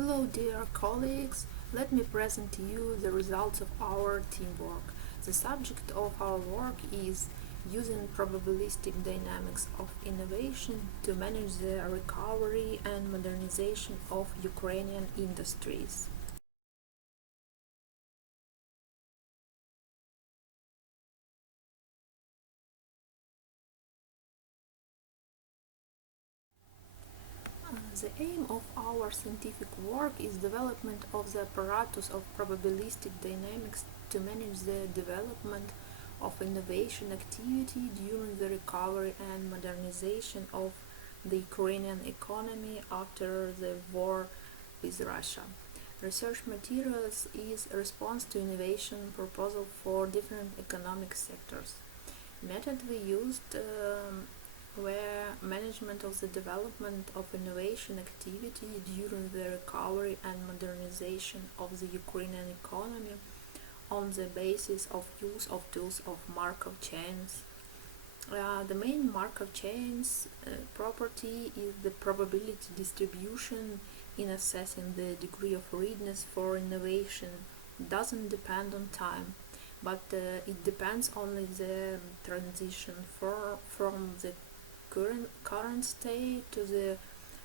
Hello dear colleagues, let me present to you the results of our teamwork. The subject of our work is using probabilistic dynamics of innovation to manage the recovery and modernization of Ukrainian industries. The aim of our scientific work is development of the apparatus of probabilistic dynamics to manage the development of innovation activity during the recovery and modernization of the Ukrainian economy after the war with Russia. Research materials is a response to innovation proposal for different economic sectors. Method we used where management of the development of innovation activity during the recovery and modernization of the Ukrainian economy on the basis of use of tools of Markov chains. The main Markov chains property is the probability distribution in assessing the degree of readiness for innovation. Doesn't depend on time, but it depends only the transition from the current state to the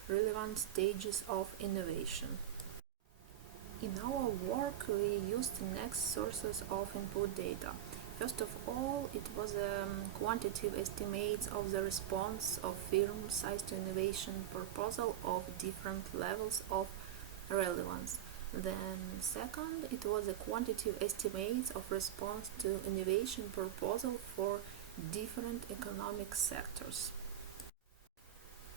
relevant stages of innovation. In our work, we used the next sources of input data. First of all, it was quantitative estimates of the response of firm size to innovation proposal of different levels of relevance. Then second, it was a quantitative estimates of response to innovation proposal for different economic sectors.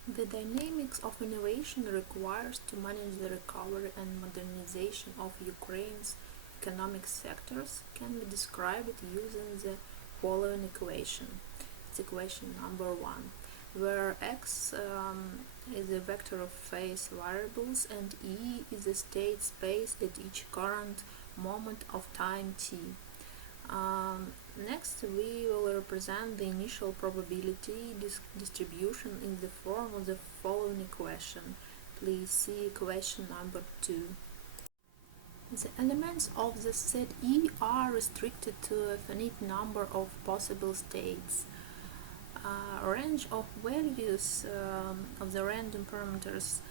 The dynamics of innovation requires to manage the recovery and modernization of Ukraine's economic sectors can be described using the following equation. It's equation number 1, where x is a vector of phase variables and E is the state space at each current moment of time t. Next, we will represent the initial probability distribution in the form of the following equation. Please see equation number 2. The elements of the set E are restricted to a finite number of possible states. A range of values of the random parameters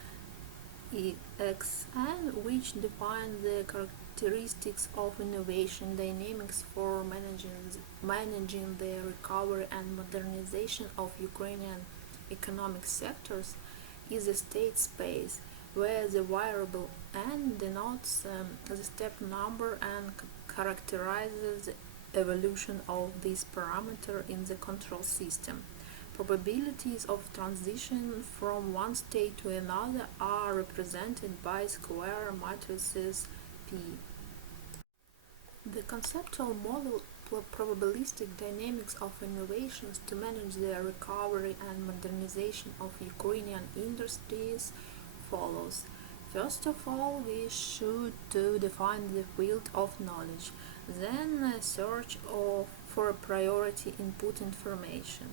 xn, which define the characteristics of innovation dynamics for managing the recovery and modernization of Ukrainian economic sectors, is a state space where the variable n denotes the step number and characterizes the evolution of this parameter in the control system. Probabilities of transition from one state to another are represented by square matrices P. The conceptual model probabilistic dynamics of innovations to manage the recovery and modernization of Ukrainian industries follows. First of all, we should define the field of knowledge, then search for a priority input information.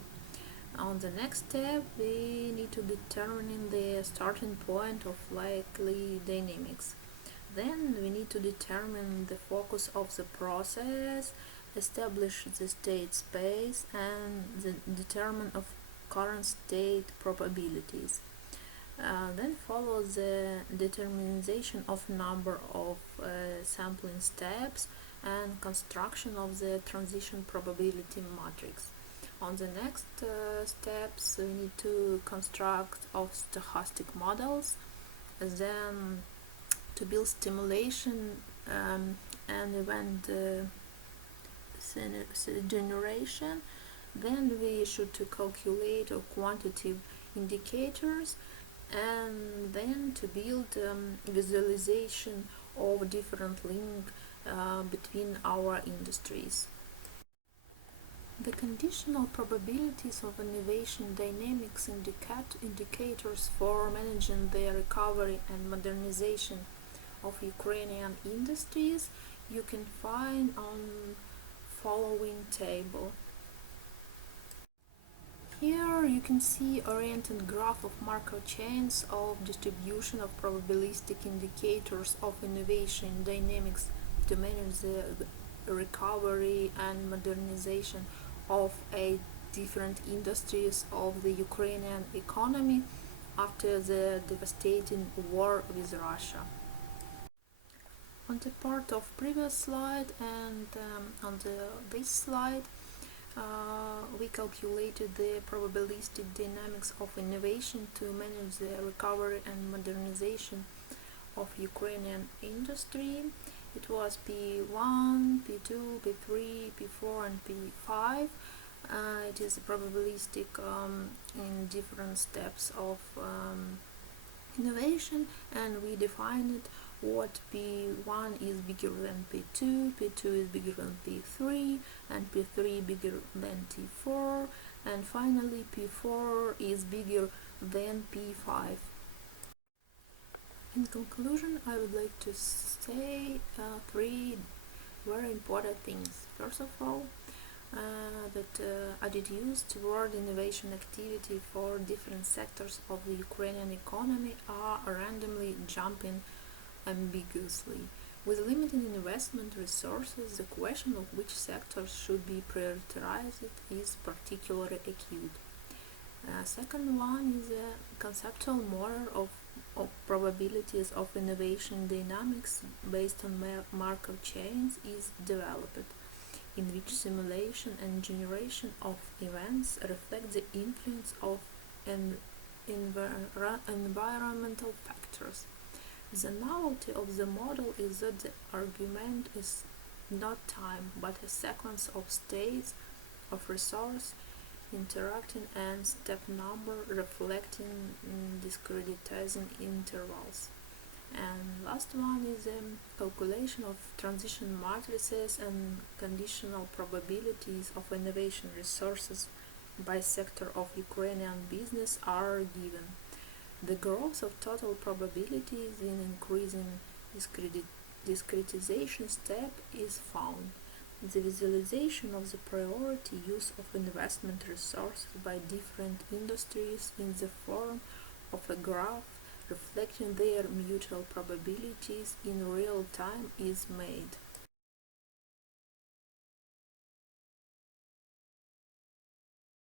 On the next step, we need to determine the starting point of likely dynamics. Then we need to determine the focus of the process, establish the state space, and determine of current state probabilities. Then follows the determination of number of sampling steps and construction of the transition probability matrix. On the next steps, we need to construct of stochastic models, then to build stimulation and event generation. Then we should to calculate quantitative indicators, and then to build visualization of different link between our industries. The conditional probabilities of innovation dynamics indicators for managing the recovery and modernization of Ukrainian industries you can find on following table. Here you can see oriented graph of Markov chains of distribution of probabilistic indicators of innovation dynamics to manage the recovery and modernization of a different industries of the Ukrainian economy after the devastating war with Russia. On the part of previous slide and this slide, we calculated the probabilistic dynamics of innovation to manage the recovery and modernization of Ukrainian industry. It was P1, P2, P3, P4 and P5. It is probabilistic in different steps of innovation, and we defined what P1 is bigger than P2, P2 is bigger than P3, and P3 bigger than T4, and finally P4 is bigger than P5. In conclusion, I would like to say three very important things. First of all, that attitudes toward innovation activity for different sectors of the Ukrainian economy are randomly jumping ambiguously. With limited investment resources, the question of which sectors should be prioritized is particularly acute. Second one is a conceptual model of probabilities of innovation dynamics based on Markov chains is developed, in which simulation and generation of events reflect the influence of environmental factors. The novelty of the model is that the argument is not time, but a sequence of states of resource interacting and step number reflecting discretizing intervals. And last one is a calculation of transition matrices and conditional probabilities of innovation resources by sector of Ukrainian business are given. The growth of total probabilities in increasing discretization step is found. The visualization of the priority use of investment resources by different industries in the form of a graph reflecting their mutual probabilities in real time is made.